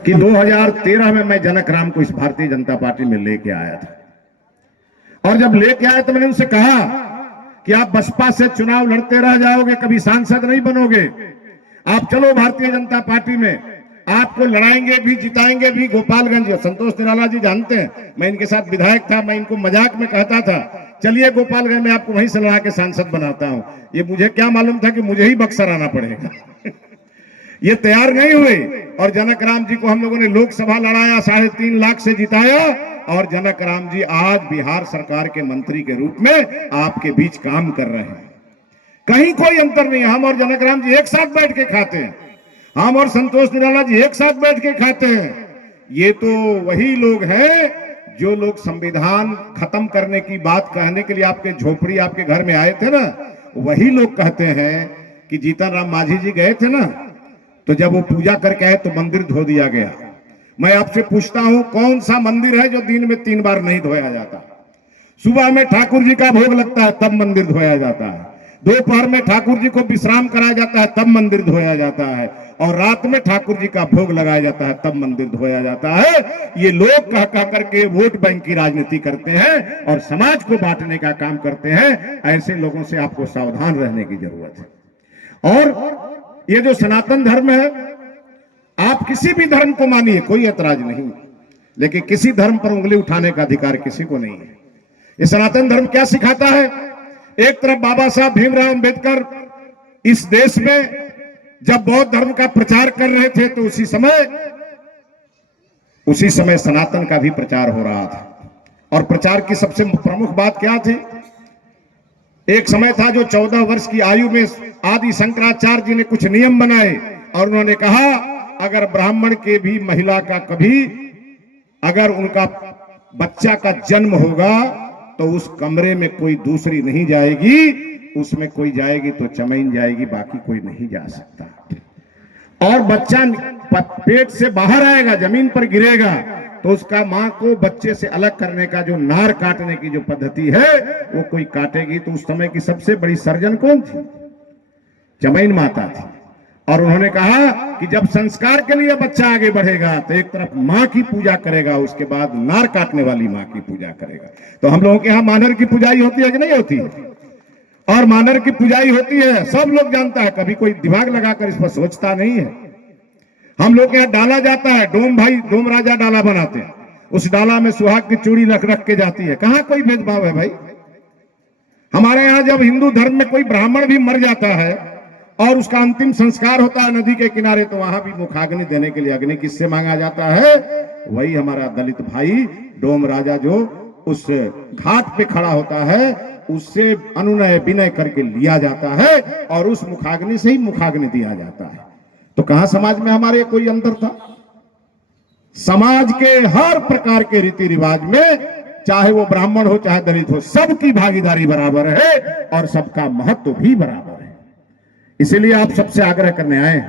कि 2013 में मैं जनक राम को इस भारतीय जनता पार्टी में लेके आया था। और जब लेके आया तो मैंने उनसे कहा कि आप बसपा से चुनाव लड़ते रह जाओगे, कभी सांसद नहीं बनोगे। आप चलो भारतीय जनता पार्टी में, आपको लड़ाएंगे भी, जिताएंगे भी। गोपालगंज संतोष निराला जी जानते हैं, मैं इनके साथ विधायक था, मैं इनको मजाक में कहता था चलिए गोपालगंज में आपको वहीं से लड़ा के सांसद बनाता हूं। ये मुझे क्या मालूम था कि मुझे ही बक्सर आना पड़ेगा। ये तैयार नहीं हुए और जनक राम जी को हम लोगों ने लोकसभा लड़ाया, 3.5 लाख से जिताया। और जनक राम जी आज बिहार सरकार के मंत्री के रूप में आपके बीच काम कर रहे हैं। कहीं कोई अंतर नहीं है। हम और जनक राम जी एक साथ बैठ के खाते हैं, हम और संतोष निराला जी एक साथ बैठ के खाते हैं। ये तो वही लोग हैं जो लोग संविधान खत्म करने की बात कहने के लिए आपके झोपड़ी आपके घर में आए थे ना, वही लोग कहते हैं कि जीतन राम मांझी जी गए थे ना, तो जब वो पूजा करके आए तो मंदिर धो दिया गया। मैं आपसे पूछता हूं, कौन सा मंदिर है जो दिन में 3 बार नहीं धोया जाता? सुबह में ठाकुर जी का भोग लगता है तब मंदिर धोया जाता है, दोपहर में ठाकुर जी को विश्राम कराया जाता है तब मंदिर धोया जाता है, और रात में ठाकुर जी का भोग लगाया जाता है तब मंदिर धोया जाता है। ये लोग कह कह करके वोट बैंक की राजनीति करते हैं और समाज को बांटने का काम करते हैं। ऐसे लोगों से आपको सावधान रहने की जरूरत है। और ये जो सनातन धर्म है, आप किसी भी धर्म को मानिए, कोई ऐतराज नहीं, लेकिन किसी धर्म पर उंगली उठाने का अधिकार किसी को नहीं है। ये सनातन धर्म क्या सिखाता है? एक तरफ बाबा साहब भीमराव अंबेडकर इस देश में जब बौद्ध धर्म का प्रचार कर रहे थे तो उसी समय सनातन का भी प्रचार हो रहा था। और प्रचार की सबसे प्रमुख बात क्या थी? एक समय था जो 14 वर्ष की आयु में आदि शंकराचार्य जी ने कुछ नियम बनाए और उन्होंने कहा अगर ब्राह्मण के भी महिला का कभी अगर उनका बच्चा का जन्म होगा तो उस कमरे में कोई दूसरी नहीं जाएगी, उसमें कोई जाएगी तो चमैन जाएगी, बाकी कोई नहीं जा सकता। और बच्चा पेट से बाहर आएगा, जमीन पर गिरेगा, तो उसका मां को बच्चे से अलग करने का जो नार काटने की जो पद्धति है वो कोई काटेगी। तो उस समय की सबसे बड़ी सर्जन कौन थी? चमैन माता थी। और उन्होंने कहा कि जब संस्कार के लिए बच्चा आगे बढ़ेगा तो एक तरफ मां की पूजा करेगा, उसके बाद नार काटने वाली मां की पूजा करेगा। तो हम लोगों के यहाँ मानर की पूजाई होती है कि नहीं होती? और मानर की पूजाई होती है, सब लोग जानता है, कभी कोई दिमाग लगाकर इस पर सोचता नहीं है। हम लोग के यहाँ डाला जाता है, डोम भाई डोम राजा डाला बनाते हैं, उस डाला में सुहाग की चूड़ी रख रख के जाती है। कहां कोई भेदभाव है भाई? हमारे यहाँ जब हिंदू धर्म में कोई ब्राह्मण भी मर जाता है और उसका अंतिम संस्कार होता है नदी के किनारे, तो वहां भी मुखाग्नि देने के लिए अग्नि किससे मांगा जाता है? वही हमारा दलित भाई डोम राजा जो उस घाट पे खड़ा होता है, उससे अनुनय विनय करके लिया जाता है और उस मुखाग्नि से ही मुखाग्नि दिया जाता है। तो कहां समाज में हमारे कोई अंतर था? समाज के हर प्रकार के रीति रिवाज में, चाहे वो ब्राह्मण हो चाहे दलित हो, सबकी भागीदारी बराबर है और सबका महत्व भी बराबर है। इसीलिए आप सबसे आग्रह करने आए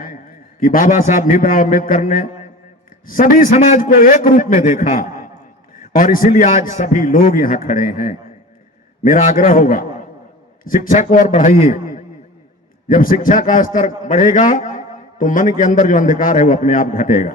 कि बाबा साहब भीमराव अम्बेडकर ने सभी समाज को एक रूप में देखा और इसीलिए आज सभी लोग यहां खड़े हैं। मेरा आग्रह होगा शिक्षा को और बढ़ाइए। जब शिक्षा का स्तर बढ़ेगा तो मन के अंदर जो अंधकार है वो अपने आप घटेगा।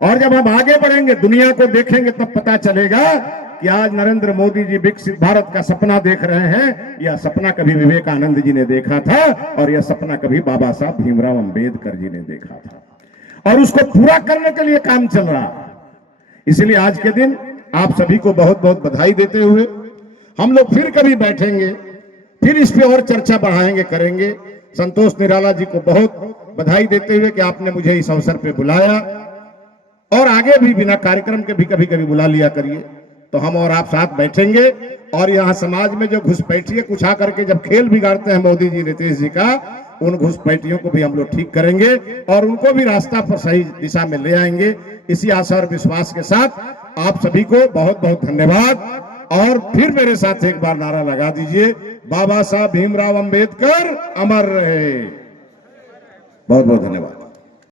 और जब हम आगे बढ़ेंगे, दुनिया को देखेंगे, तब पता चलेगा कि आज नरेंद्र मोदी जी विकसित भारत का सपना देख रहे हैं। यह सपना कभी विवेकानंद जी ने देखा था और यह सपना कभी बाबा साहब भीमराव अंबेडकर जी ने देखा था और उसको पूरा करने के लिए काम चल रहा है। इसलिए आज के दिन आप सभी को बहुत बहुत बधाई देते हुए हम लोग फिर कभी बैठेंगे, फिर इस पे और चर्चा बढ़ाएंगे, करेंगे। संतोष निराला जी को बहुत बधाई देते हुए कि आपने मुझे इस अवसर पे बुलाया और आगे भी बिना कार्यक्रम के भी कभी कभी बुला लिया करिए, तो हम और आप साथ बैठेंगे। और यहाँ समाज में जो घुसपैठिए कुछ आकर के जब खेल बिगाड़ते हैं मोदी जी नीतीश जी का, उन घुसपैठियों को भी हम लोग ठीक करेंगे और उनको भी रास्ता पर सही दिशा में ले आएंगे। इसी आशा और विश्वास के साथ आप सभी को बहुत बहुत धन्यवाद। और फिर मेरे साथ एक बार नारा लगा दीजिए, बाबा साहब भीमराव अंबेडकर अमर रहे। बहुत बहुत धन्यवाद।